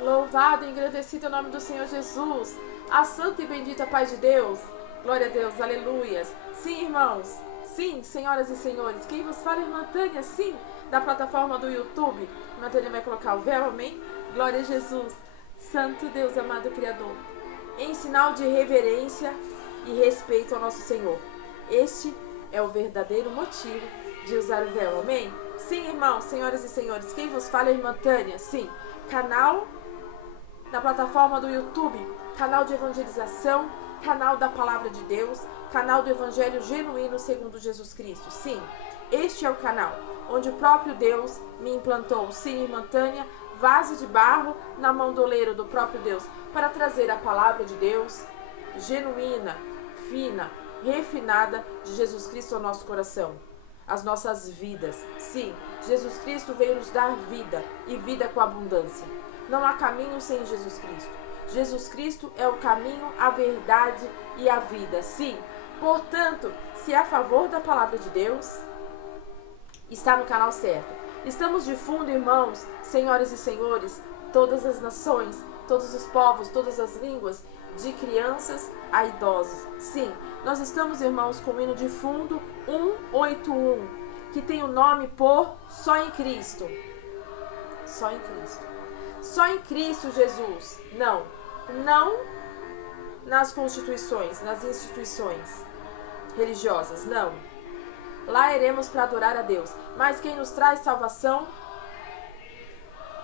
Louvado e engrandecido é o nome do Senhor Jesus. A santa e bendita paz de Deus. Glória a Deus, aleluias. Sim, irmãos. Sim, senhoras e senhores. Quem vos fala é irmã Tânia, sim, da plataforma do YouTube. Irmã Tânia vai colocar o véu, amém? Glória a Jesus. Santo Deus, amado Criador. Em sinal de reverência e respeito ao nosso Senhor. Este é o verdadeiro motivo de usar o véu, amém? Sim, irmãos, senhoras e senhores. Quem vos fala é irmã Tânia, sim. Canal na plataforma do YouTube, canal de evangelização, canal da Palavra de Deus, canal do Evangelho Genuíno segundo Jesus Cristo. Sim, este é o canal onde o próprio Deus me implantou. Sim, irmã Tânia, vaso de barro na mão do oleiro do próprio Deus, para trazer a Palavra de Deus genuína, fina, refinada de Jesus Cristo ao nosso coração, as nossas vidas. Sim, Jesus Cristo veio nos dar vida e vida com abundância. Não há caminho sem Jesus Cristo. Jesus Cristo é o caminho, a verdade e a vida. Sim, portanto, se é a favor da palavra de Deus, está no canal certo. Estamos de fundo, irmãos, senhoras e senhores, todas as nações, todos os povos, todas as línguas, de crianças a idosos. Sim, nós estamos, irmãos, com o hino de fundo 181, que tem o nome por Só em Cristo. Só em Cristo. Só em Cristo Jesus. Não nas constituições, nas instituições religiosas, não. Lá iremos para adorar a Deus. Mas quem nos traz salvação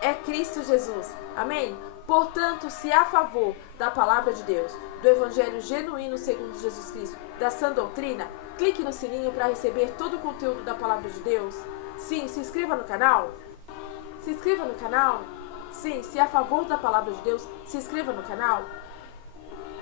é Cristo Jesus. Amém? Portanto, se é a favor da palavra de Deus, do Evangelho genuíno segundo Jesus Cristo, da sã doutrina, clique no sininho para receber todo o conteúdo da palavra de Deus. Sim, se inscreva no canal. Se inscreva no canal. Sim, se é a favor da palavra de Deus, se inscreva no canal.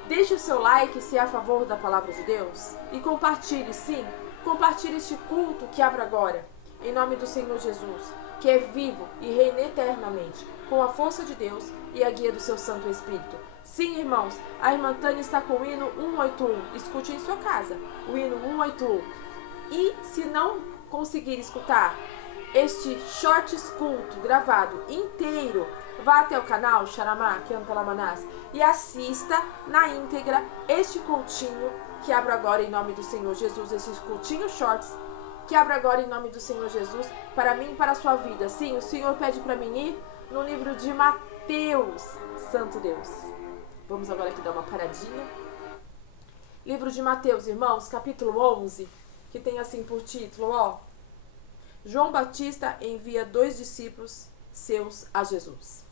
Deixe o seu like se é a favor da palavra de Deus. E compartilhe, sim. Compartilhe este culto que abre agora. Em nome do Senhor Jesus, que é vivo e reina eternamente, com a força de Deus e a guia do seu Santo Espírito. Sim, irmãos, a irmã Tânia está com o hino 181. Escute em sua casa o hino 181. E se não conseguir escutar este shorts culto gravado inteiro, vá até o canal Xaramá, Kiantalamanás, e assista na íntegra este cultinho que abre agora em nome do Senhor Jesus, esse cultinho shorts que abre agora em nome do Senhor Jesus, para mim e para a sua vida. Sim, o Senhor pede para mim ir no livro de Mateus, Santo Deus. Vamos agora aqui dar uma paradinha. Livro de Mateus, irmãos, capítulo 11, que tem assim por título, ó: João Batista envia 2 discípulos seus a Jesus.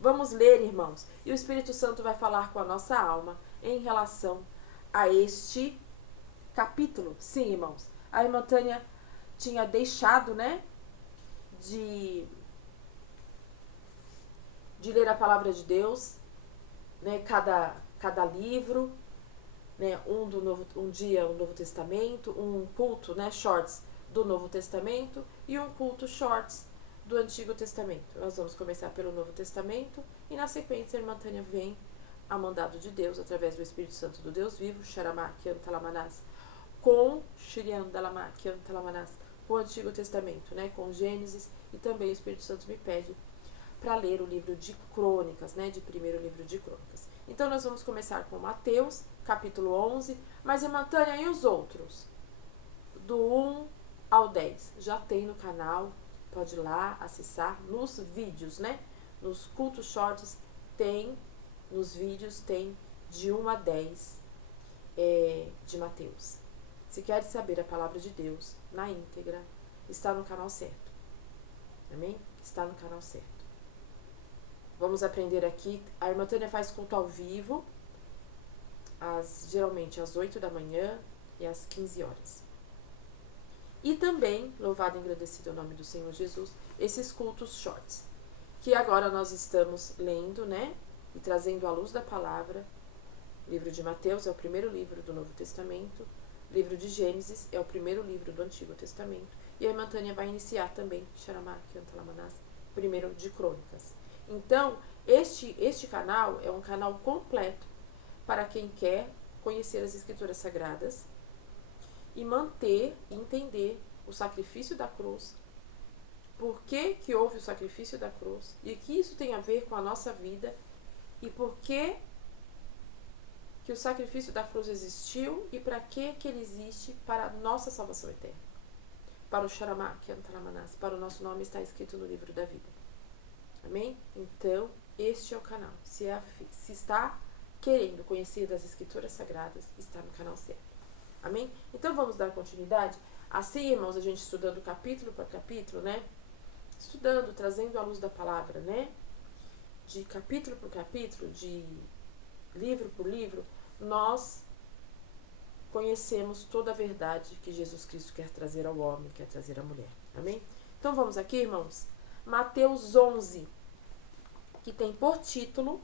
Vamos ler, irmãos, e o Espírito Santo vai falar com a nossa alma em relação a este capítulo. Sim, irmãos, a irmã Tânia tinha deixado, né, de ler a palavra de Deus, né, cada livro, né, um dia o Novo Testamento, um culto, né, shorts do Novo Testamento e um culto shorts do Antigo Testamento. Nós vamos começar pelo Novo Testamento e na sequência a irmã Tânia vem a mandado de Deus através do Espírito Santo do Deus vivo, Xaramá, Kiantalamanás, com Shiriandalamá, Kiantalamanás, com o Antigo Testamento, né, com Gênesis, e também o Espírito Santo me pede para ler o livro de Crônicas, né, de primeiro livro de Crônicas. Então nós vamos começar com Mateus, capítulo 11, mas irmã Tânia, e os outros? Do 1 ao 10, já tem no canal, pode ir lá acessar nos vídeos, né? Nos cultos shorts tem, nos vídeos tem de 1 a 10 de Mateus. Se quer saber a palavra de Deus na íntegra, está no canal certo. Amém? Está no canal certo. Vamos aprender aqui. A irmã Tânia faz culto ao vivo, geralmente às 8 da manhã e às 15 horas. E também, louvado e agradecido ao nome do Senhor Jesus, esses cultos shorts, que agora nós estamos lendo, né, e trazendo à luz da palavra. O livro de Mateus é o primeiro livro do Novo Testamento, o livro de Gênesis é o primeiro livro do Antigo Testamento, e a irmã Tânia vai iniciar também, Xaramá, Kiantalamanás, primeiro de Crônicas. Então, este canal é um canal completo para quem quer conhecer as Escrituras Sagradas e manter e entender o sacrifício da cruz por que houve o sacrifício da cruz e o que isso tem a ver com a nossa vida e por que o sacrifício da cruz existiu e para que ele existe para a nossa salvação eterna. Para o Sharamak Antalamanás, para o nosso nome está escrito no livro da vida. Amém? Então, este é o canal. Se está querendo conhecer das escrituras sagradas, está no canal certo. Amém? Então, vamos dar continuidade. Assim, irmãos, a gente estudando capítulo por capítulo, né? Estudando, trazendo a luz da palavra, né? De capítulo por capítulo, de livro por livro, nós conhecemos toda a verdade que Jesus Cristo quer trazer ao homem, quer trazer à mulher. Amém? Então vamos aqui, irmãos. Mateus 11, que tem por título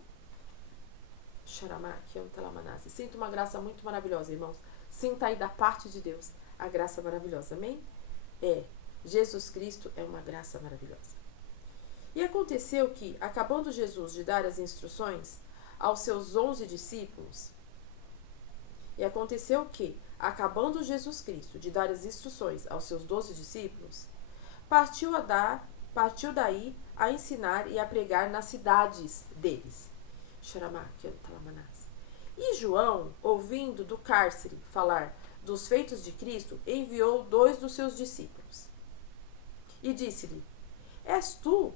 Sharamaki Antalamanasi. Sinta uma graça muito maravilhosa, irmãos. Sinta aí da parte de Deus a graça maravilhosa. Amém? Jesus Cristo é uma graça maravilhosa. E aconteceu que, acabando Jesus de dar as instruções aos seus 11 discípulos, acabando Jesus Cristo de dar as instruções aos seus 12 discípulos, partiu daí a ensinar e a pregar nas cidades deles. E João, ouvindo do cárcere falar dos feitos de Cristo, enviou 2 dos seus discípulos. E disse-lhe: És tu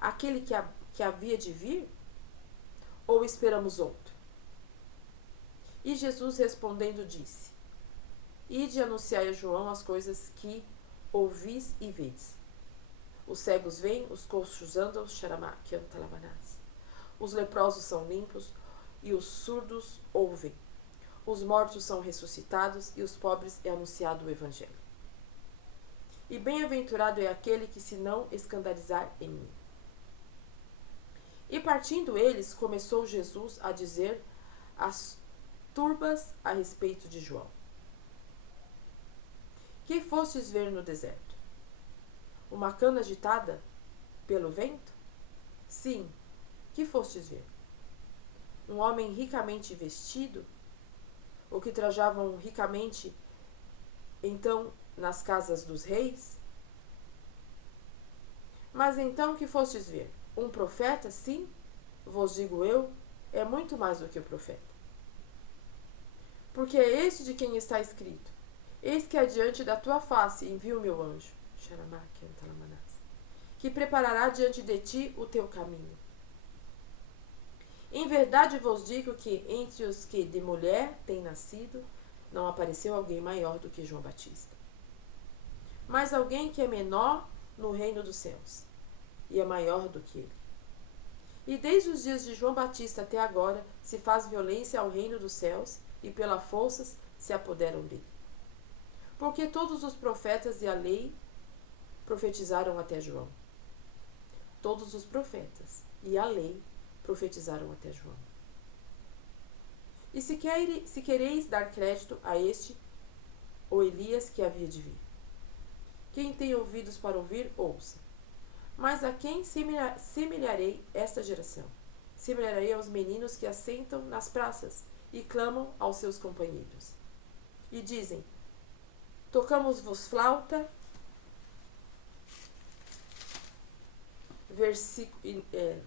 aquele que havia de vir? Ou esperamos outro? E Jesus respondendo disse: Ide anunciai a João as coisas que ouvis e vedes. Os cegos veem, os coxos andam, os leprosos são limpos e os surdos ouvem. Os mortos são ressuscitados e os pobres é anunciado o evangelho. E bem-aventurado é aquele que se não escandalizar em mim. E partindo eles, começou Jesus a dizer as turbas a respeito de João. Que fostes ver no deserto? Uma cana agitada pelo vento? Sim, que fostes ver? Um homem ricamente vestido? Ou que trajavam ricamente, então, nas casas dos reis? Mas então que fostes ver? Um profeta? Sim, vos digo eu, é muito mais do que o profeta. Porque é este de quem está escrito: Eis que adiante da tua face envio o meu anjo, que preparará diante de ti o teu caminho. Em verdade vos digo que entre os que de mulher têm nascido, não apareceu alguém maior do que João Batista. Mas alguém que é menor no reino dos céus, e é maior do que ele. E desde os dias de João Batista até agora se faz violência ao reino dos céus, e pelas forças se apoderam dele. Porque todos os profetas e a lei profetizaram até João. Todos os profetas e a lei profetizaram até João. E se quereis dar crédito a este, ou Elias que havia de vir. Quem tem ouvidos para ouvir, ouça. Mas a quem semelharei esta geração? Semelharei aos meninos que assentam nas praças e clamam aos seus companheiros. E dizem: Tocamos-vos flauta,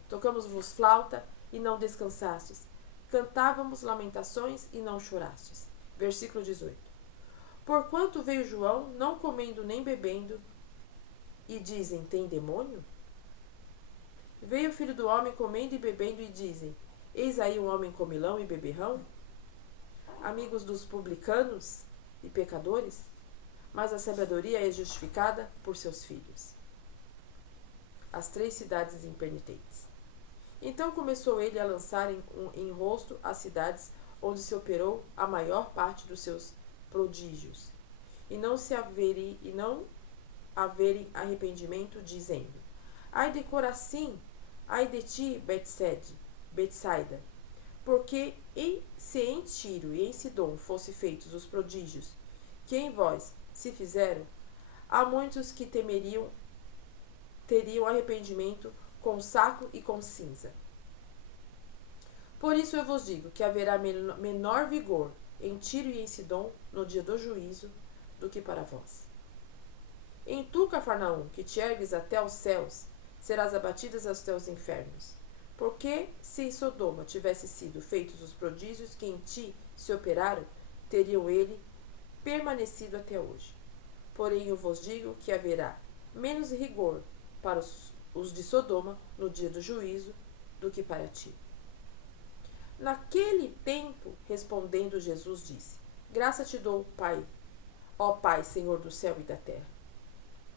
tocamos-vos flauta e não descansastes. Cantávamos lamentações e não chorastes. Versículo 18. Porquanto veio João, não comendo nem bebendo, e dizem: tem demônio? Veio o Filho do Homem comendo e bebendo, e dizem: eis aí um homem comilão e beberrão, amigos dos publicanos e pecadores, mas a sabedoria é justificada por seus filhos. As 3 cidades impenitentes. Então começou ele a lançar em rosto as cidades onde se operou a maior parte dos seus prodígios, e não haverem arrependimento, dizendo: ai de Corazim, ai de ti, Betsaida, porque se em Tiro e em Sidom fossem feitos os prodígios que em vós se fizeram, há muitos que teriam arrependimento com saco e com cinza. Por isso eu vos digo que haverá menor vigor em Tiro e em Sidom no dia do juízo do que para vós. Em tu, Cafarnaum, que te ergues até os céus, serás abatidas aos teus infernos. Porque se em Sodoma tivesse sido feitos os prodígios que em ti se operaram, teriam ele permanecido até hoje. Porém, eu vos digo que haverá menos rigor para os de Sodoma no dia do juízo do que para ti. Naquele tempo, respondendo Jesus, disse: Graça te dou, Pai, ó Pai, Senhor do céu e da terra,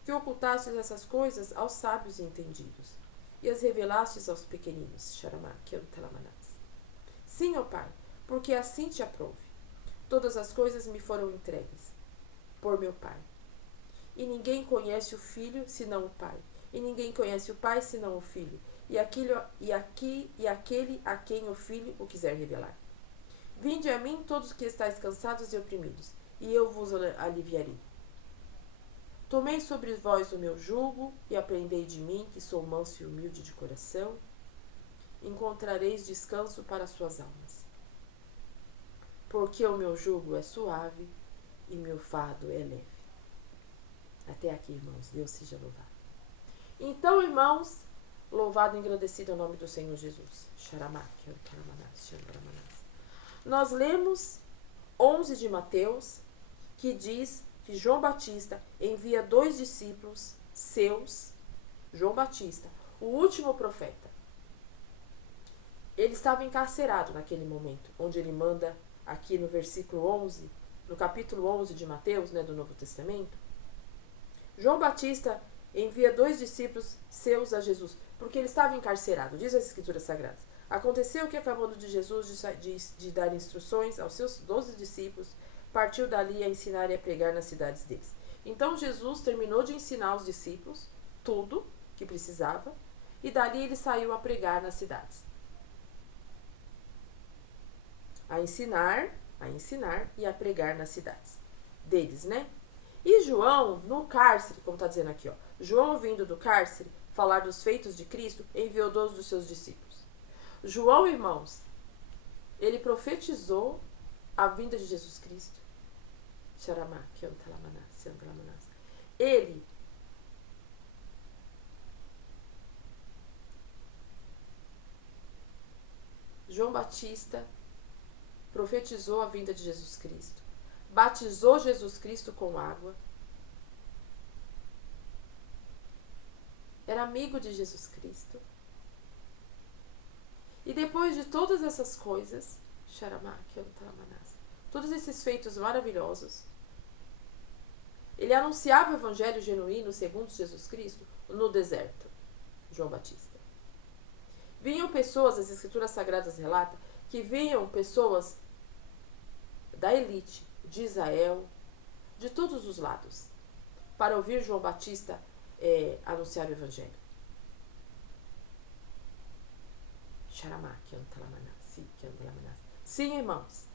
que ocultastes essas coisas aos sábios e entendidos, e as revelastes aos pequeninos. Sim, ó Pai, porque assim te aprove. Todas as coisas me foram entregues por meu Pai. E ninguém conhece o Filho senão o Pai. E ninguém conhece o Pai senão o Filho. E aquele a quem o Filho o quiser revelar. Vinde a mim todos que estáis cansados e oprimidos, e eu vos aliviarei. Tomei sobre vós o meu jugo, e aprendei de mim, que sou manso e humilde de coração. Encontrareis descanso para as suas almas. Porque o meu jugo é suave, e meu fardo é leve. Até aqui, irmãos. Deus seja louvado. Então, irmãos, louvado e engrandecido é o nome do Senhor Jesus. Nós lemos 11 de Mateus, que diz que João Batista envia 2 discípulos seus, João Batista, o último profeta. Ele estava encarcerado naquele momento, onde ele manda aqui no versículo 11, no capítulo 11 de Mateus, do Novo Testamento. João Batista envia 2 discípulos seus a Jesus, porque ele estava encarcerado, diz as Escrituras Sagradas. Aconteceu que, acabando de Jesus de dar instruções aos seus 12 discípulos, partiu dali a ensinar e a pregar nas cidades deles. Então Jesus terminou de ensinar os discípulos tudo que precisava, e dali ele saiu a pregar nas cidades. A ensinar e a pregar nas cidades deles, E João, no cárcere, como está dizendo aqui, João, vindo do cárcere, falar dos feitos de Cristo, enviou 2 dos seus discípulos. João, irmãos, ele profetizou a vinda de Jesus Cristo. Ele João Batista profetizou a vinda de Jesus Cristo, batizou Jesus Cristo com água, era amigo de Jesus Cristo. E depois de todas essas coisas, todos esses feitos maravilhosos, ele anunciava o evangelho genuíno segundo Jesus Cristo no deserto, João Batista. Vinham pessoas, as Escrituras Sagradas relatam, que vinham pessoas da elite de Israel, de todos os lados, para ouvir João Batista anunciar o evangelho. Sim, irmãos.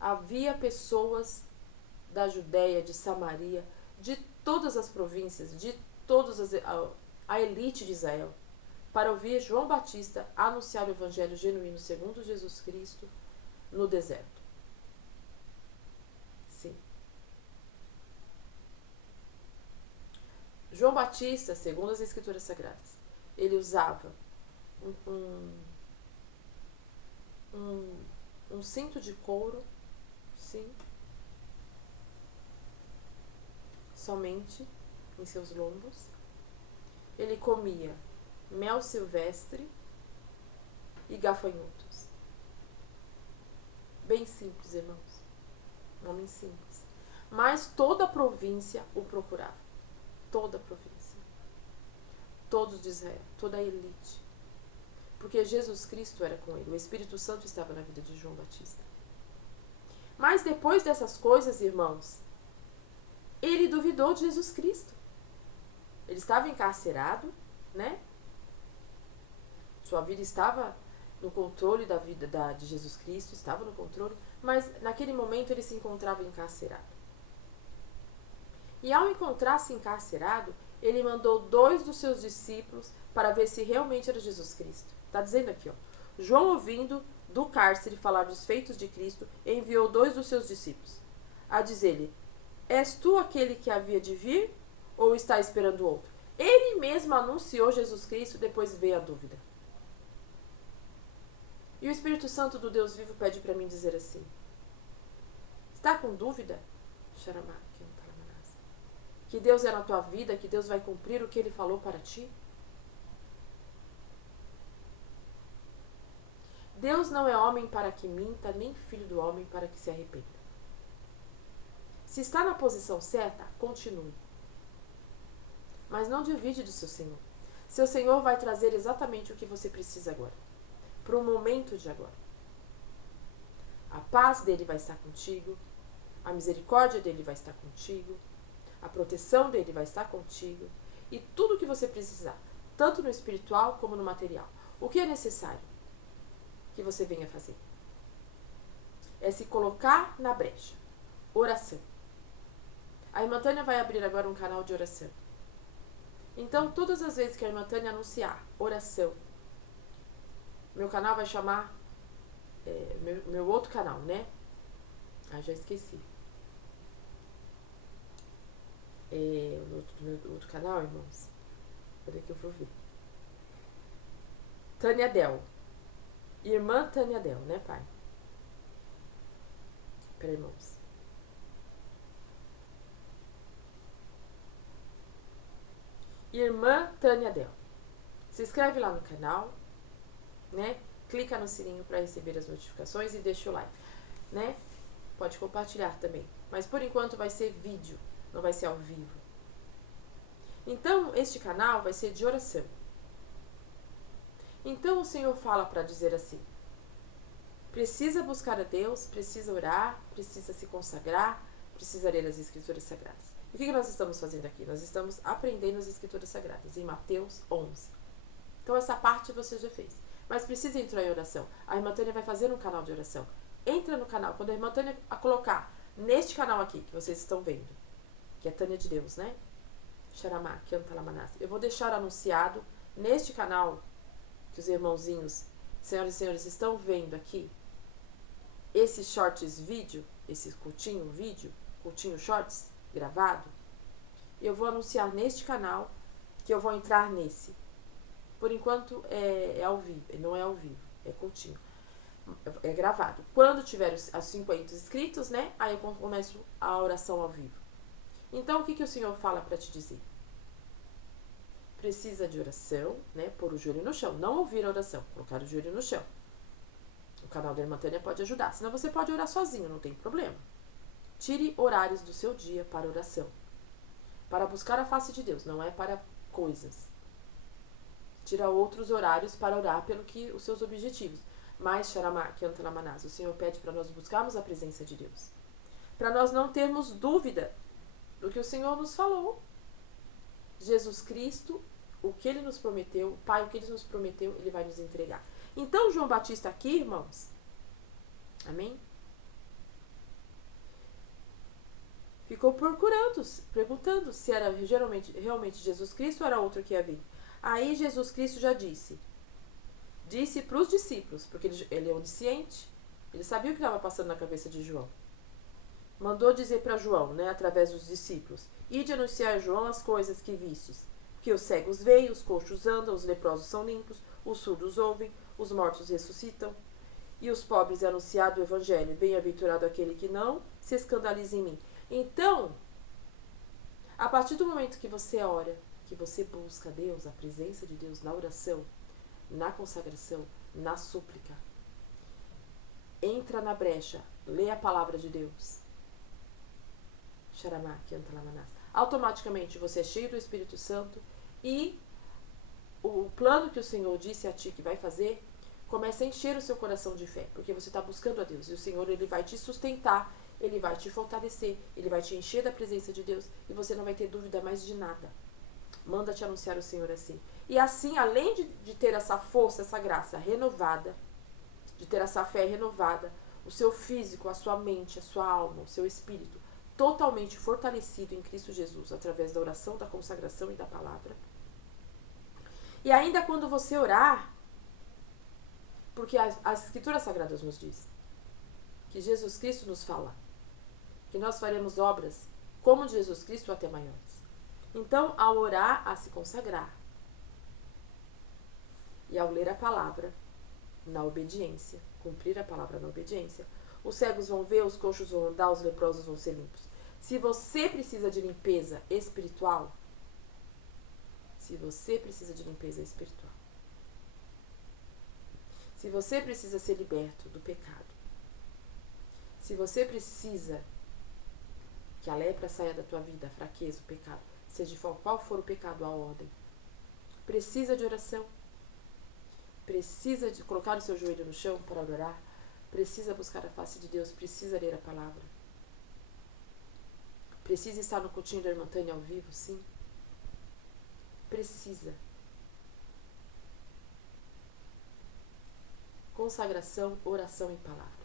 Havia pessoas da Judéia, de Samaria, de todas as províncias, de a elite de Israel, para ouvir João Batista anunciar o evangelho genuíno segundo Jesus Cristo no deserto. Sim. João Batista, segundo as Escrituras Sagradas, ele usava um cinto de couro, sim, somente em seus lombos. Ele comia mel silvestre e gafanhotos. Bem simples, irmãos. Um homem simples. Mas toda a província o procurava. Toda a província. Todos de Israel. Toda a elite. Porque Jesus Cristo era com ele. O Espírito Santo estava na vida de João Batista. Mas depois dessas coisas, irmãos, ele duvidou de Jesus Cristo. Ele estava encarcerado, Sua vida estava no controle da vida de Jesus Cristo, estava no controle, mas naquele momento ele se encontrava encarcerado. E ao encontrar-se encarcerado, ele mandou 2 dos seus discípulos para ver se realmente era Jesus Cristo. Está dizendo aqui, João, ouvindo, do cárcere falar dos feitos de Cristo, enviou 2 dos seus discípulos, a dizer-lhe: És tu aquele que havia de vir, ou está esperando outro? Ele mesmo anunciou Jesus Cristo, depois veio a dúvida. E o Espírito Santo do Deus vivo pede para mim dizer assim: está com dúvida? Que Deus é na tua vida, que Deus vai cumprir o que Ele falou para ti? Deus não é homem para que minta, nem filho do homem para que se arrependa. Se está na posição certa, continue. Mas não duvide do seu Senhor. Seu Senhor vai trazer exatamente o que você precisa agora, para o momento de agora. A paz dele vai estar contigo, a misericórdia dele vai estar contigo, a proteção dele vai estar contigo, e tudo o que você precisar, tanto no espiritual como no material. O que é necessário que você venha fazer? É se colocar na brecha. Oração. A irmã Tânia vai abrir agora um canal de oração. Então, todas as vezes que a irmã Tânia anunciar oração, meu canal vai chamar meu outro canal, né? Já esqueci. O outro canal, irmãos. Peraí que eu vou ver. Tânia Del. Irmã Tânia Del, né, pai? Peraí, irmãos. Irmã Tânia Del. Se inscreve lá no canal, né? Clica no sininho para receber as notificações e deixa o like, né? Pode compartilhar também. Mas por enquanto vai ser vídeo, não vai ser ao vivo. Então, este canal vai ser de oração. Então o Senhor fala para dizer assim: precisa buscar a Deus, precisa orar, precisa se consagrar, precisa ler as Escrituras Sagradas. E o que nós estamos fazendo aqui? Nós estamos aprendendo as Escrituras Sagradas, em Mateus 11. Então essa parte você já fez. Mas precisa entrar em oração. A irmã Tânia vai fazer um canal de oração. Entra no canal. Quando a irmã Tânia colocar neste canal aqui, que vocês estão vendo, que é Tânia de Deus, né? Xaramá, Kiantalamanás. Eu vou deixar anunciado neste canal, que os irmãozinhos, senhoras e senhores, estão vendo aqui, esses shorts vídeo, esse curtinho vídeo, curtinho shorts gravado, eu vou anunciar neste canal que eu vou entrar nesse. Por enquanto é ao vivo, não é ao vivo, é curtinho, é gravado. Quando tiver os 50 inscritos, né, aí eu começo a oração ao vivo. Então o que o Senhor fala para te dizer? Precisa de oração, né, pôr o joelho no chão, não ouvir a oração, colocar o joelho no chão. O canal da irmã Tânia pode ajudar, senão você pode orar sozinho, não tem problema. Tire horários do seu dia para oração, para buscar a face de Deus, não é para coisas. Tira outros horários para orar pelo que os seus objetivos. Mas, Xaramá, Kiantalamanás, o Senhor pede para nós buscarmos a presença de Deus. Para nós não termos dúvida do que o Senhor nos falou. Jesus Cristo, o que Ele nos prometeu, o Pai, o que Ele nos prometeu, Ele vai nos entregar. Então, João Batista aqui, irmãos, amém? Ficou procurando, perguntando se era realmente Jesus Cristo ou era outro que ia vir. Aí Jesus Cristo já disse para os discípulos, porque ele é onisciente, ele sabia o que estava passando na cabeça de João. Mandou dizer para João, né, através dos discípulos: ide anunciar a João as coisas que vistes, que os cegos veem, os coxos andam, os leprosos são limpos, os surdos ouvem, os mortos ressuscitam, e os pobres é anunciado o evangelho. Bem-aventurado aquele que não se escandaliza em mim. Então, a partir do momento que você ora, que você busca Deus, a presença de Deus na oração, na consagração, na súplica, entra na brecha, lê a palavra de Deus, automaticamente você é cheio do Espírito Santo e o plano que o Senhor disse a ti que vai fazer começa a encher o seu coração de fé, porque você está buscando a Deus e o Senhor, Ele vai te sustentar, Ele vai te fortalecer, Ele vai te encher da presença de Deus e você não vai ter dúvida mais de nada. Manda te anunciar o Senhor assim. E assim, além de ter essa força, essa graça renovada, de ter essa fé renovada, o seu físico, a sua mente, a sua alma, o seu espírito, totalmente fortalecido em Cristo Jesus, através da oração, da consagração e da palavra. E ainda quando você orar, Porque as Escrituras Sagradas nos diz que Jesus Cristo nos fala que nós faremos obras como de Jesus Cristo até maiores. Então, ao orar, a se consagrar. E ao ler a palavra, na obediência, cumprir a palavra na obediência, os cegos vão ver, os coxos vão andar, os leprosos vão ser limpos. Se você precisa de limpeza espiritual, se você precisa ser liberto do pecado, se você precisa que a lepra saia da tua vida, a fraqueza, o pecado, seja qual for o pecado, a ordem, precisa de oração, precisa de colocar o seu joelho no chão para orar, precisa buscar a face de Deus, precisa ler a palavra, precisa estar no cultinho da irmã Tânia ao vivo, sim, precisa. Consagração, oração e palavra.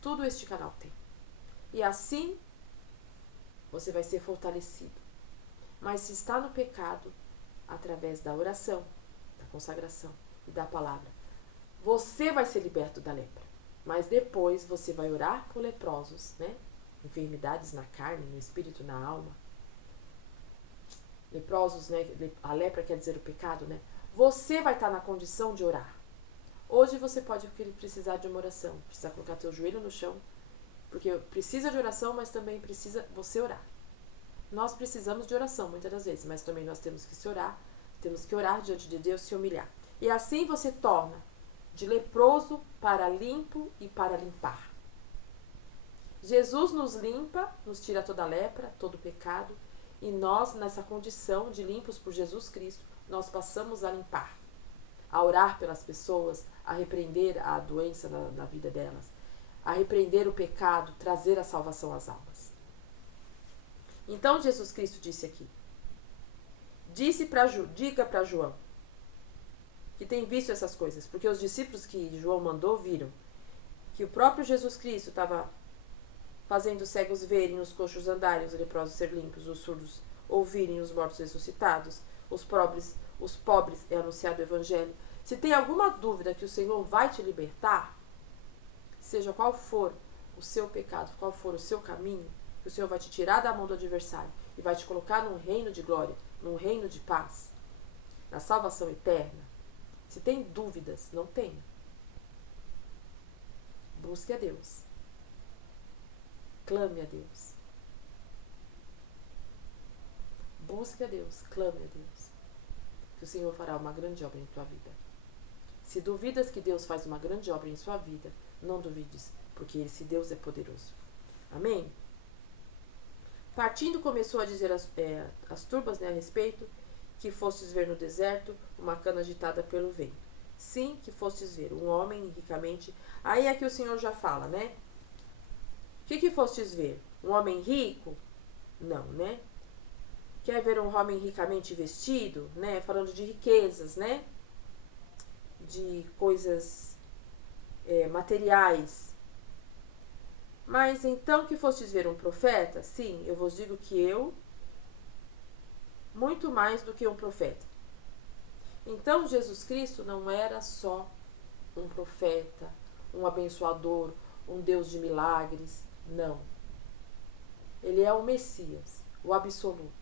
Tudo este canal tem. E assim você vai ser fortalecido. Mas se está no pecado, através da oração, da consagração e da palavra, você vai ser liberto da lepra. Mas depois você vai orar por leprosos, né? Enfermidades na carne, no espírito, na alma. Leprosos, né? A lepra quer dizer o pecado, né? Você vai estar na condição de orar. Hoje você pode precisar de uma oração, precisa colocar teu joelho no chão, porque precisa de oração, mas também precisa você orar. Nós precisamos de oração muitas das vezes, mas também nós temos que orar diante de Deus, se humilhar. E assim você torna de leproso para limpo e para limpar. Jesus nos limpa, nos tira toda a lepra, todo o pecado, e nós, nessa condição de limpos por Jesus Cristo, nós passamos a limpar, a orar pelas pessoas, a repreender a doença na vida delas, a repreender o pecado, trazer a salvação às almas. Então Jesus Cristo disse aqui, diga para João, que tem visto essas coisas, porque os discípulos que João mandou viram que o próprio Jesus Cristo estava fazendo os cegos verem, os coxos andarem, os leprosos ser limpos, os surdos ouvirem, os mortos ressuscitados, os pobres é anunciado o evangelho. Se tem alguma dúvida que o Senhor vai te libertar, seja qual for o seu pecado, qual for o seu caminho, que o Senhor vai te tirar da mão do adversário e vai te colocar num reino de glória, num reino de paz, na salvação eterna. Se tem dúvidas, não tenha. Busque a Deus. Clame a Deus. Busque a Deus, clame a Deus. Que o Senhor fará uma grande obra em tua vida. Se duvidas que Deus faz uma grande obra em sua vida, não duvides, porque esse Deus é poderoso. Amém? Partindo, começou a dizer as turbas, né, a respeito, que fostes ver no deserto uma cana agitada pelo vento. Sim, que fostes ver um homem ricamente. Aí é que o Senhor já fala, né? O que fostes ver? Um homem rico? Não, né? Quer ver um homem ricamente vestido, né? Falando de riquezas, né? De coisas materiais. Mas então que fostes ver um profeta? Sim, eu vos digo que eu, muito mais do que um profeta. Então Jesus Cristo não era só um profeta, um abençoador, um Deus de milagres, não. Ele é o Messias, o absoluto.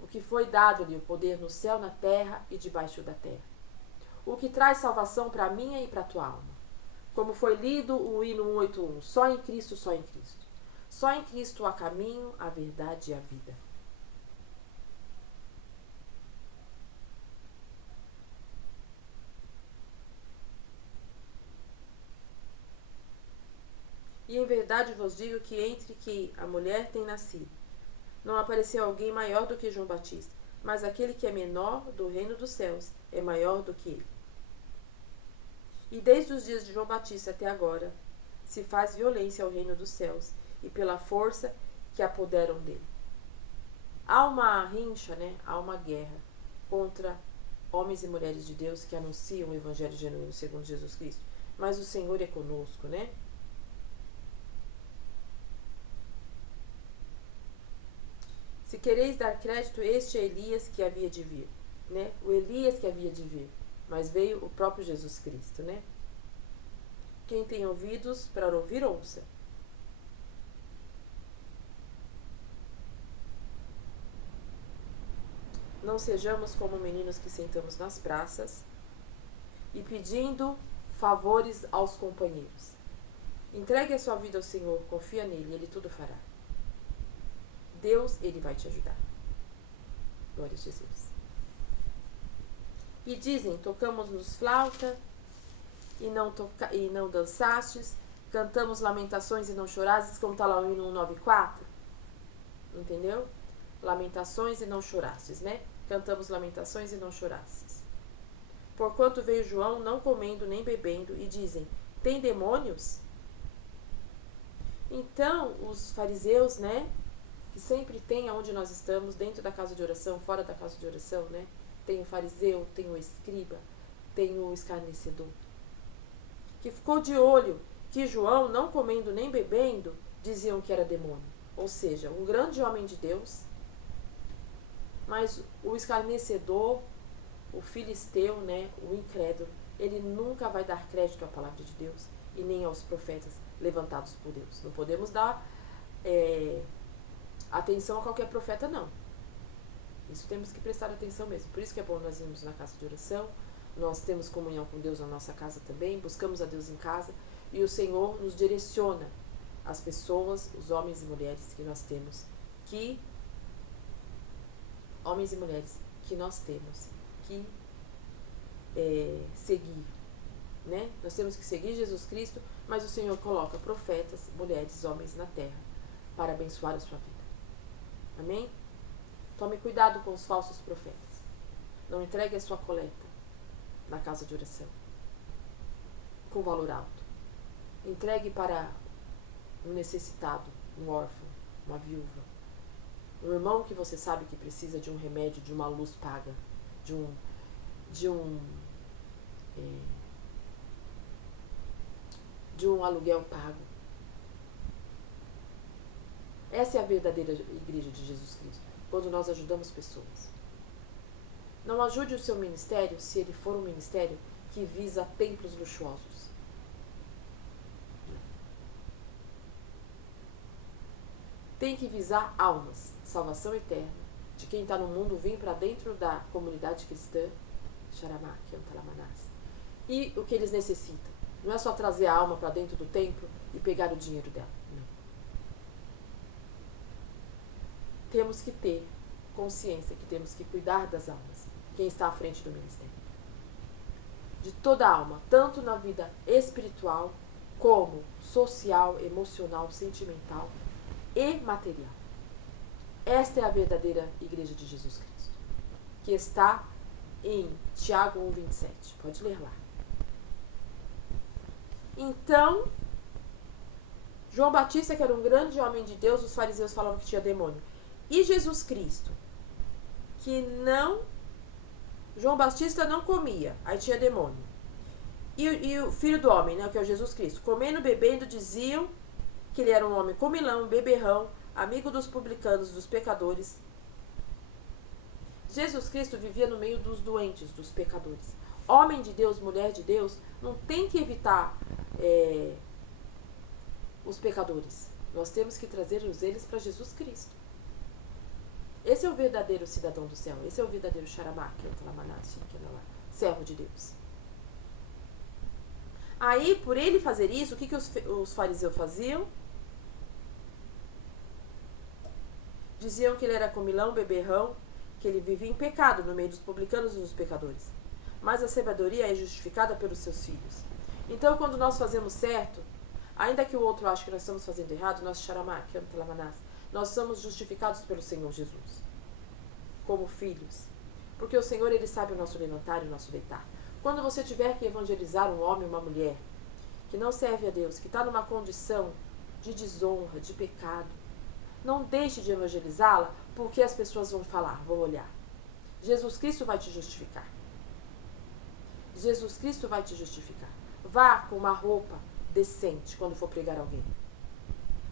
O que foi dado-lhe o poder no céu, na terra e debaixo da terra. O que traz salvação para a minha e para a tua alma. Como foi lido o hino 181, só em Cristo, só em Cristo. Só em Cristo há caminho, a verdade e a vida. E em verdade vos digo que entre que a mulher tem nascido, não apareceu alguém maior do que João Batista, mas aquele que é menor do reino dos céus é maior do que ele. E desde os dias de João Batista até agora, se faz violência ao reino dos céus, e pela força que apoderam dele. Há uma rincha, né? Há uma guerra contra homens e mulheres de Deus que anunciam o evangelho genuíno segundo Jesus Cristo. Mas o Senhor é conosco, né? Se quereis dar crédito, este é Elias que havia de vir, né? O Elias que havia de vir. mas veio o próprio Jesus Cristo, né? Quem tem ouvidos para ouvir, ouça. Não sejamos como meninos que sentamos nas praças e pedindo favores aos companheiros. Entregue a sua vida ao Senhor, confia nele, ele tudo fará. Deus, ele vai te ajudar. Glória a Jesus. E dizem, tocamos-nos flauta e não dançastes, cantamos lamentações e não chorastes, como está lá o hino 194. Entendeu? Lamentações e não chorastes, né? Cantamos lamentações e não chorastes. Porquanto veio João não comendo nem bebendo, e dizem, tem demônios? Então, os fariseus, né, que sempre tem aonde nós estamos, dentro da casa de oração, fora da casa de oração, né, tem o fariseu, tem o escriba, tem o escarnecedor, que ficou de olho que João, não comendo nem bebendo, diziam que era demônio. Ou seja, um grande homem de Deus, mas o escarnecedor, o filisteu, né, o incrédulo, ele nunca vai dar crédito à palavra de Deus e nem aos profetas levantados por Deus. Não podemos dar atenção a qualquer profeta, não. Isso temos que prestar atenção mesmo. Por isso que é bom nós irmos na casa de oração, nós temos comunhão com Deus na nossa casa também, buscamos a Deus em casa, e o Senhor nos direciona as pessoas, os homens e mulheres que nós temos, homens e mulheres que nós temos que seguir, né? Nós temos que seguir Jesus Cristo, mas o Senhor coloca profetas, mulheres, homens na terra para abençoar a sua vida. Amém? Tome cuidado com os falsos profetas. Não entregue a sua coleta na casa de oração com valor alto. Entregue para um necessitado, um órfão, uma viúva, um irmão que você sabe que precisa de um remédio, de uma luz paga, de um aluguel pago. Essa é a verdadeira igreja de Jesus Cristo, quando nós ajudamos pessoas. Não ajude o seu ministério se ele for um ministério que visa templos luxuosos. Tem que visar almas, salvação eterna, de quem está no mundo, vir para dentro da comunidade cristã, e o que eles necessitam. Não é só trazer a alma para dentro do templo e pegar o dinheiro dela. Não. Temos que ter consciência que temos que cuidar das almas, quem está à frente do ministério. De toda a alma, tanto na vida espiritual, como social, emocional, sentimental e material. Esta é a verdadeira igreja de Jesus Cristo, que está em Tiago 1,27. Pode ler lá. Então, João Batista, que era um grande homem de Deus, os fariseus falavam que tinha demônio. E Jesus Cristo, que não... João Batista não comia, aí tinha demônio. E o filho do homem, né, que é o Jesus Cristo, comendo, bebendo, diziam que ele era um homem comilão, beberrão, amigo dos publicanos, dos pecadores. Jesus Cristo vivia no meio dos doentes, dos pecadores. Homem de Deus, mulher de Deus, não tem que evitar os pecadores. Nós temos que trazer eles para Jesus Cristo. Esse é o verdadeiro cidadão do céu. Esse é o verdadeiro servo de Deus. Aí, por ele fazer isso, o que os fariseus faziam? Diziam que ele era comilão, beberrão, que ele vivia em pecado no meio dos publicanos e dos pecadores. Mas a sabedoria é justificada pelos seus filhos. Então, quando nós fazemos certo, ainda que o outro ache que nós estamos fazendo errado, nós somos justificados pelo Senhor Jesus, como filhos. Porque o Senhor, ele sabe o nosso levantar e o nosso deitar. Quando você tiver que evangelizar um homem ou uma mulher que não serve a Deus, que está numa condição de desonra, de pecado, não deixe de evangelizá-la, porque as pessoas vão falar, vão olhar. Jesus Cristo vai te justificar. Jesus Cristo vai te justificar. Vá com uma roupa decente quando for pregar alguém.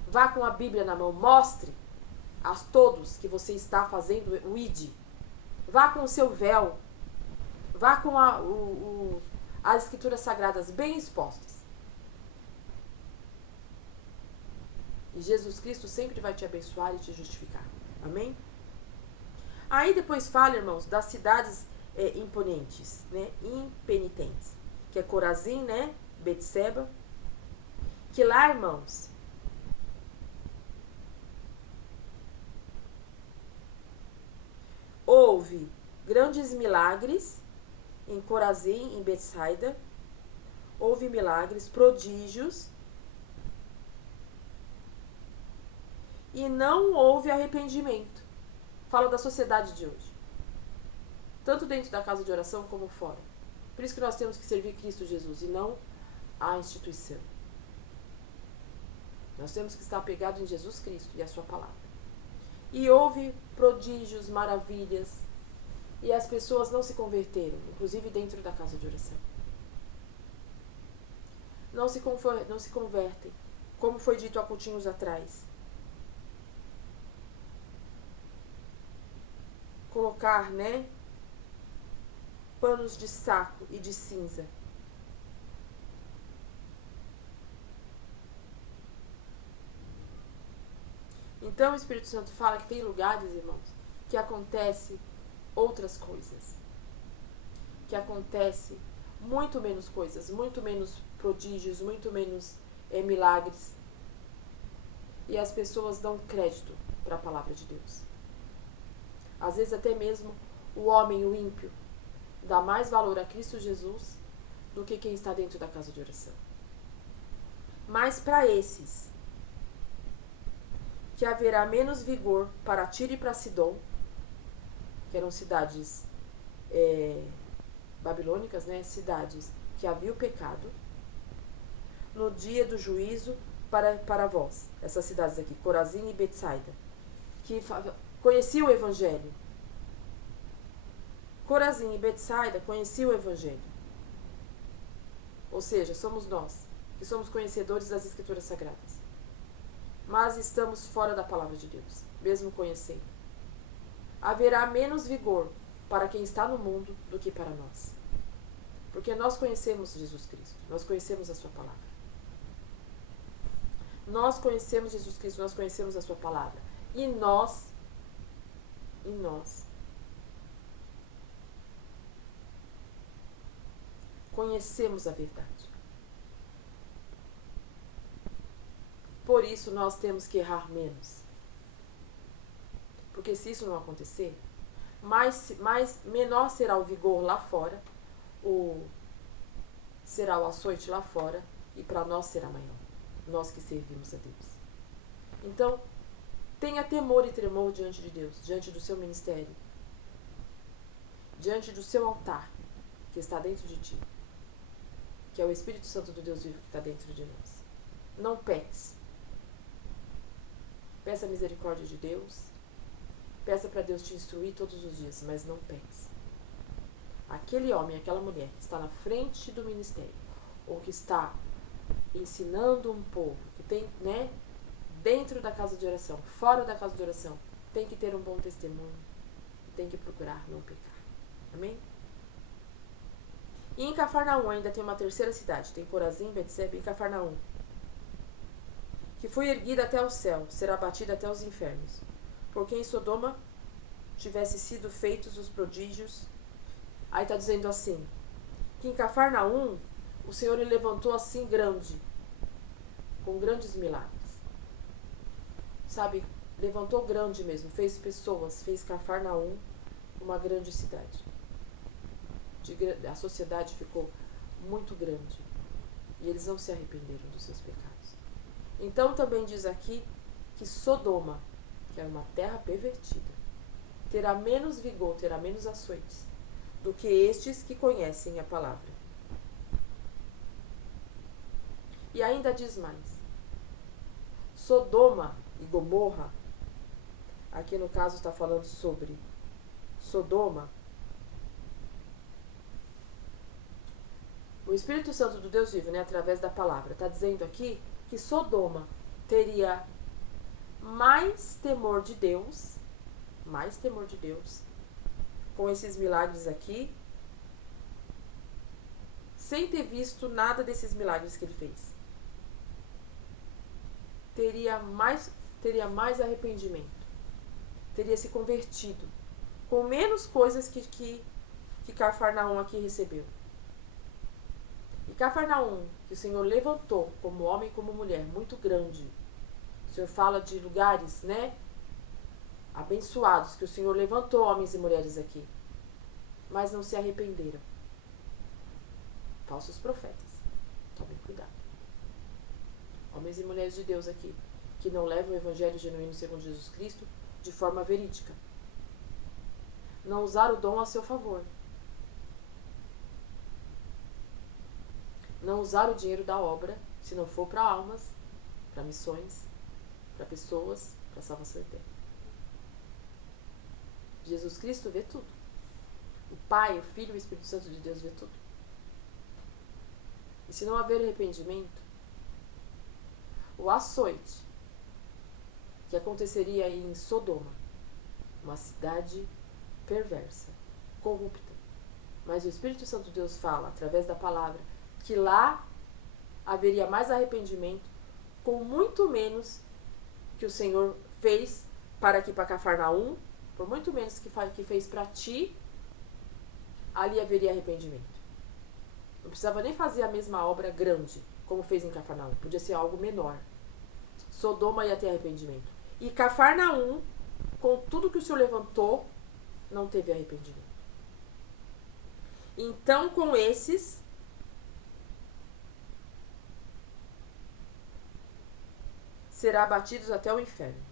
Vá com a Bíblia na mão. Mostre a todos que você está fazendo o ID. Vá com o seu véu. Vá com as escrituras sagradas bem expostas. E Jesus Cristo sempre vai te abençoar e te justificar. Amém? Aí depois fala, irmãos, das cidades imponentes, né? Impenitentes. Que é Corazim, né? Betseba. Que lá, irmãos, houve grandes milagres em Corazim, em Betsaida. Houve milagres, prodígios. E não houve arrependimento. Fala da sociedade de hoje. Tanto dentro da casa de oração como fora. Por isso que nós temos que servir Cristo Jesus e não a instituição. Nós temos que estar apegados em Jesus Cristo e a sua palavra. E houve prodígios, maravilhas. E as pessoas não se converteram, inclusive dentro da casa de oração. Não se convertem, como foi dito há cultinhos atrás. Colocar, né, panos de saco e de cinza. Então o Espírito Santo fala que tem lugares, irmãos, que acontece outras coisas. Que acontece muito menos coisas, muito menos prodígios, muito menos milagres. E as pessoas dão crédito para a palavra de Deus. Às vezes até mesmo o homem, o ímpio, dá mais valor a Cristo Jesus do que quem está dentro da casa de oração. Mas para esses, que haverá menos vigor para Tiro e para Sidom, que eram cidades babilônicas, né? Cidades que havia o pecado, no dia do juízo para vós, essas cidades aqui, Corazim e Betsaida, que conhecia o Evangelho. Corazim e Betsaida conheciam o Evangelho. Ou seja, somos nós, que somos conhecedores das Escrituras Sagradas. Mas estamos fora da palavra de Deus, mesmo conhecendo. Haverá menos vigor para quem está no mundo do que para nós. Porque nós conhecemos Jesus Cristo, nós conhecemos a sua palavra. Nós conhecemos Jesus Cristo, nós conhecemos a sua palavra. E nós conhecemos a verdade. Por isso nós temos que errar menos. Porque se isso não acontecer, menor será o vigor lá fora, será o açoite lá fora, e para nós será maior. Nós que servimos a Deus. Então, tenha temor e tremor diante de Deus, diante do seu ministério, diante do seu altar, que está dentro de ti, que é o Espírito Santo do Deus vivo que está dentro de nós. Não peques. Peça a misericórdia de Deus. Peça para Deus te instruir todos os dias, mas não peques. Aquele homem, aquela mulher que está na frente do ministério, ou que está ensinando um povo, que tem, né, dentro da casa de oração, fora da casa de oração, tem que ter um bom testemunho, tem que procurar não pecar. Amém? E em Cafarnaum ainda tem uma terceira cidade, tem Corazim, Betseba e Cafarnaum, que foi erguida até o céu, será batida até os infernos, porque em Sodoma tivesse sido feitos os prodígios. Aí está dizendo assim, que em Cafarnaum o Senhor ele levantou assim grande, com grandes milagres. Sabe, levantou grande mesmo, fez pessoas, fez Cafarnaum uma grande cidade. A sociedade ficou muito grande e eles não se arrependeram dos seus pecados. Então também diz aqui que Sodoma, que era uma terra pervertida, terá menos vigor, terá menos açoites do que estes que conhecem a palavra. E ainda diz mais. Sodoma e Gomorra, aqui no caso está falando sobre Sodoma. O Espírito Santo do Deus vivo, né, através da palavra, está dizendo aqui que Sodoma teria mais temor de Deus, com esses milagres aqui, sem ter visto nada desses milagres que ele fez, teria mais arrependimento, teria se convertido, com menos coisas que Cafarnaum aqui recebeu. E Cafarnaum, que o Senhor levantou como homem e como mulher, muito grande. O Senhor fala de lugares, né, abençoados, que o Senhor levantou homens e mulheres aqui, mas não se arrependeram. Falsos profetas. Tomem cuidado. Homens e mulheres de Deus aqui, que não levam o evangelho genuíno segundo Jesus Cristo de forma verídica. Não usar o dom a seu favor. Não usar o dinheiro da obra, se não for para almas, para missões, para pessoas, para salvação eterna. Jesus Cristo vê tudo. O Pai, o Filho e o Espírito Santo de Deus vê tudo. E se não haver arrependimento, o açoite que aconteceria em Sodoma, uma cidade perversa, corrupta, mas o Espírito Santo de Deus fala, através da palavra, que lá haveria mais arrependimento, com muito menos que o Senhor fez para aqui para Cafarnaum, por muito menos que fez para ti, ali haveria arrependimento. Não precisava nem fazer a mesma obra grande, como fez em Cafarnaum. Podia ser algo menor. Sodoma ia ter arrependimento. E Cafarnaum, com tudo que o Senhor levantou, não teve arrependimento. Então, com esses, será abatidos até o inferno.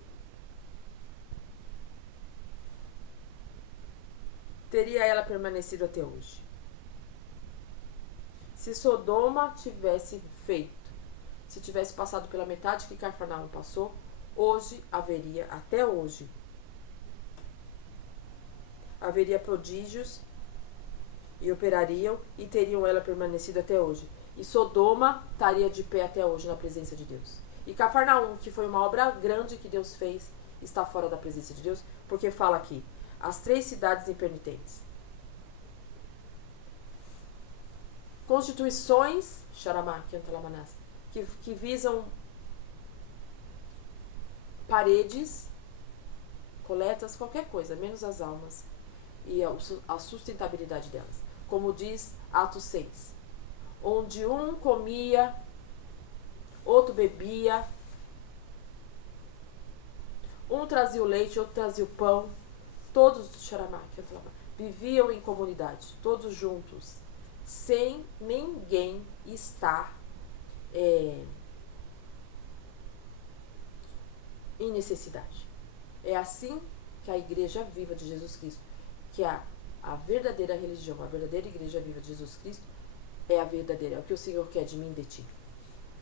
Teria ela permanecido até hoje. Se Sodoma tivesse feito, se tivesse passado pela metade que Cafarnaum passou, hoje haveria, até hoje, haveria prodígios e operariam e teriam ela permanecido até hoje. E Sodoma estaria de pé até hoje na presença de Deus. E Cafarnaum, que foi uma obra grande que Deus fez, está fora da presença de Deus, porque fala aqui, as 3 cidades impenitentes. Constituições, que visam paredes, coletas, qualquer coisa, menos as almas e a sustentabilidade delas. Como diz Atos 6, onde um comia, outro bebia, um trazia o leite, outro trazia o pão, todos viviam em comunidade, todos juntos, sem ninguém estar em necessidade. É assim que a igreja viva de Jesus Cristo, que a verdadeira religião, a verdadeira igreja viva de Jesus Cristo é a verdadeira, é o que o Senhor quer de mim e de ti.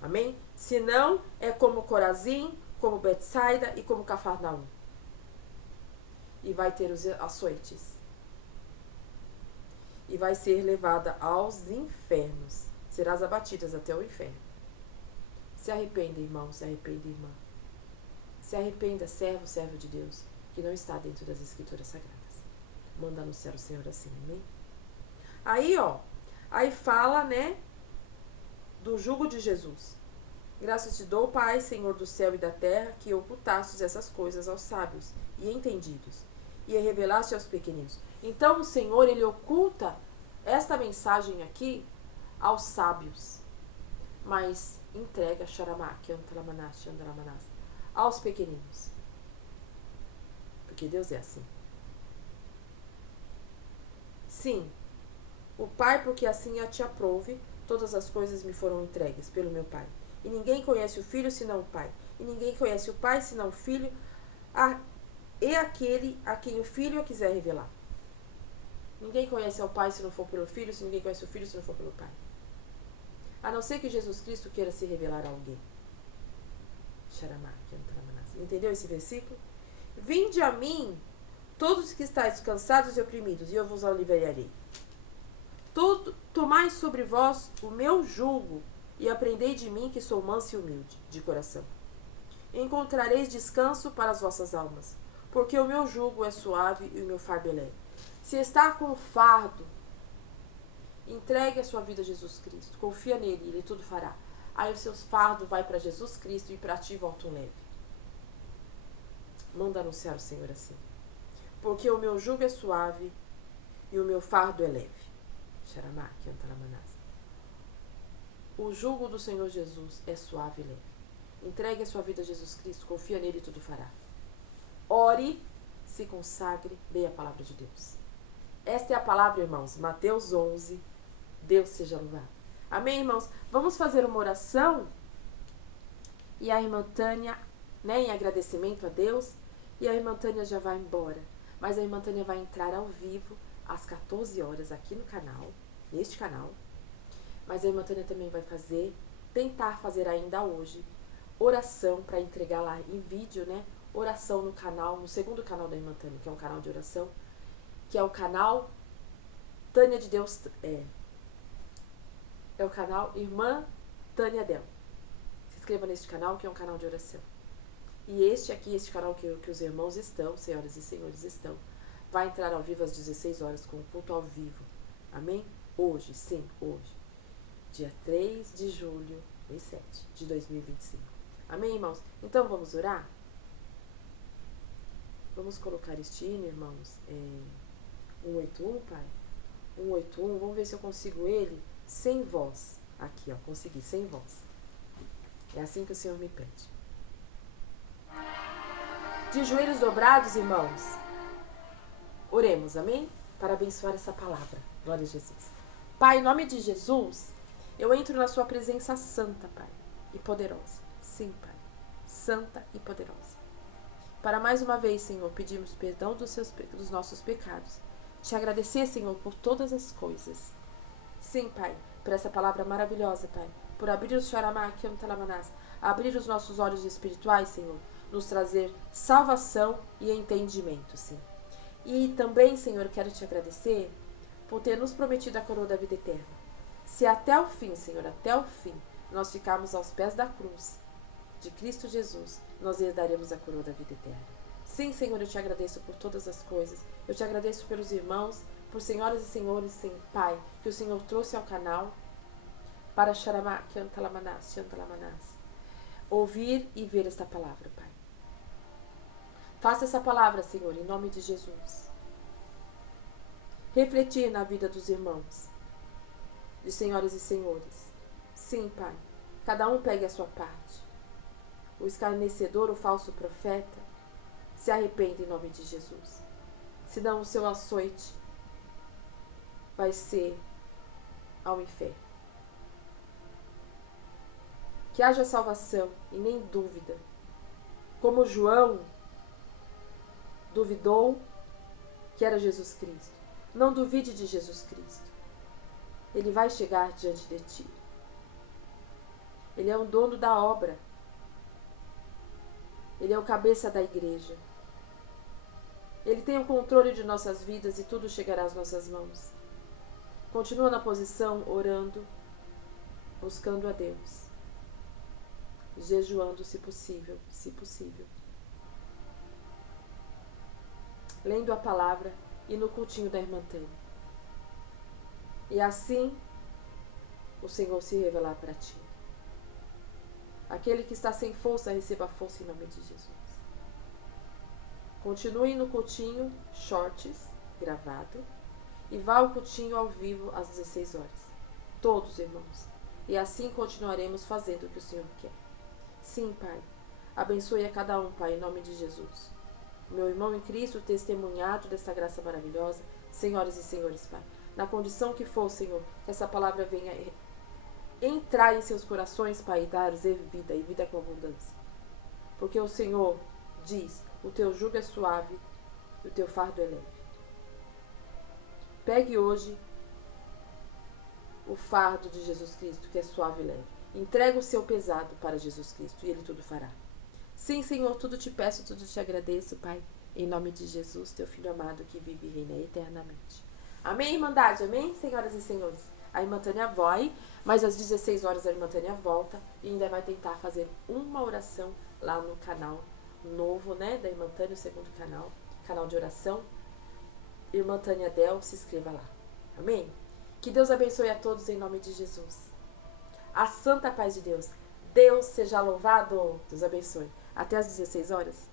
Amém? Se não, é como Corazim, como Betsaida e como Cafarnaum. E vai ter os açoites. E vai ser levada aos infernos. Serás abatidas até o inferno. Se arrependa, irmão, se arrependa, irmã. Se arrependa, servo de Deus, que não está dentro das Escrituras Sagradas. Manda no céu o Senhor assim, amém? Aí fala, né, do jugo de Jesus. Graças te dou, Pai, Senhor do céu e da terra, que ocultastes essas coisas aos sábios e entendidos, e a revelaste aos pequeninos. Então o Senhor, ele oculta esta mensagem aqui aos sábios, mas entrega aos pequeninos. Porque Deus é assim. Sim, o Pai, porque assim a te aprouve, todas as coisas me foram entregues pelo meu Pai. E ninguém conhece o Filho senão o Pai. E ninguém conhece o Pai senão o Filho, e aquele a quem o Filho quiser revelar. Ninguém conhece ao Pai se não for pelo Filho, se ninguém conhece o Filho se não for pelo Pai. A não ser que Jesus Cristo queira se revelar a alguém. Entendeu esse versículo? Vinde a mim, todos que estáis cansados e oprimidos, e eu vos aliviarei. Tomai sobre vós o meu jugo, e aprendei de mim, que sou manso e humilde de coração. Encontrareis descanso para as vossas almas, porque o meu jugo é suave e o meu fardo é leve. Se está com fardo Entregue a sua vida a Jesus Cristo. Confia nele, ele tudo fará. Aí os seus fardos vai para Jesus Cristo e para ti voltam leve. Manda anunciar o Senhor assim. Porque o meu jugo é suave e o meu fardo é leve. O jugo do Senhor Jesus é suave e leve. Entregue a sua vida a Jesus Cristo, confia nele e tudo fará. Ore, se consagre, leia a palavra de Deus. Esta é a palavra, irmãos, Mateus 11, Deus seja louvado. Amém, irmãos? Vamos fazer uma oração e a irmã Tânia, em agradecimento a Deus, e a irmã Tânia já vai embora. Mas a irmã Tânia vai entrar ao vivo às 14 horas aqui no canal, neste canal. Mas a irmã Tânia também vai tentar fazer ainda hoje, oração para entregar lá em vídeo, oração no canal, no segundo canal da irmã Tânia, que é um canal de oração, que é o canal Tânia de Deus, é o canal Irmã Tânia Del. Se inscreva neste canal, que é um canal de oração. E este canal que os irmãos estão, senhoras e senhores estão, vai entrar ao vivo às 16 horas com o culto ao vivo. Amém? Hoje, sim, hoje. Dia 3 de julho, mês 7 de 2025. Amém, irmãos? Então vamos orar? Vamos colocar este hino, irmãos. 181, Pai. 181, vamos ver se eu consigo ele sem voz. Aqui, ó, consegui, sem voz. É assim que o Senhor me pede. De joelhos dobrados, irmãos, oremos, amém? Para abençoar essa palavra. Glória a Jesus. Pai, em nome de Jesus, eu entro na sua presença santa, Pai, e poderosa. Sim, Pai, santa e poderosa. Para mais uma vez, Senhor, pedimos perdão dos nossos pecados. Te agradecer, Senhor, por todas as coisas. Sim, Pai, por essa palavra maravilhosa, Pai. Por abrir os abrir os nossos olhos espirituais, Senhor. Nos trazer salvação e entendimento, sim. E também, Senhor, quero te agradecer por ter nos prometido a coroa da vida eterna. Se até o fim, Senhor, até o fim, nós ficarmos aos pés da cruz de Cristo Jesus, nós herdaremos a coroa da vida eterna. Sim, Senhor, eu te agradeço por todas as coisas. Eu te agradeço pelos irmãos, por senhoras e senhores, sim, Pai, que o Senhor trouxe ao canal para ouvir e ver esta palavra, Pai. Faça essa palavra, Senhor, em nome de Jesus. Refletir na vida dos irmãos, de senhoras e senhores. Sim, Pai, cada um pegue a sua parte. O escarnecedor, o falso profeta, se arrepende em nome de Jesus. Senão o seu açoite vai ser ao inferno. Que haja salvação e nem dúvida. Como João duvidou que era Jesus Cristo. Não duvide de Jesus Cristo. Ele vai chegar diante de ti. Ele é o dono da obra. Ele é o cabeça da igreja. Ele tem o controle de nossas vidas e tudo chegará às nossas mãos. Continua na posição, orando, buscando a Deus. Jejuando, se possível, lendo a palavra e no cultinho da irmã Tânia. E assim o Senhor se revelar para ti. Aquele que está sem força, receba força em nome de Jesus. Continue no cultinho, shorts, gravado, e vá ao cultinho ao vivo às 16 horas. Todos, irmãos. E assim continuaremos fazendo o que o Senhor quer. Sim, Pai. Abençoe a cada um, Pai, em nome de Jesus. Meu irmão em Cristo, testemunhado desta graça maravilhosa, senhoras e senhores, Pai, na condição que for, Senhor, que essa palavra venha entrar em seus corações, Pai, e dar-lhes vida e vida com abundância. Porque o Senhor diz, o teu jugo é suave e o teu fardo é leve. Pegue hoje o fardo de Jesus Cristo, que é suave e leve. Entrega o seu pesado para Jesus Cristo e Ele tudo fará. Sim, Senhor, tudo te peço, tudo te agradeço, Pai, em nome de Jesus, teu Filho amado, que vive e reina eternamente. Amém, Irmandade? Amém, senhoras e senhores? A irmã Tânia vai, mas às 16 horas a irmã Tânia volta e ainda vai tentar fazer uma oração lá no canal novo, da irmã Tânia, o segundo canal de oração. Irmã Tânia Del, se inscreva lá. Amém? Que Deus abençoe a todos em nome de Jesus. A santa paz de Deus. Deus seja louvado. Deus abençoe. Até às 16 horas.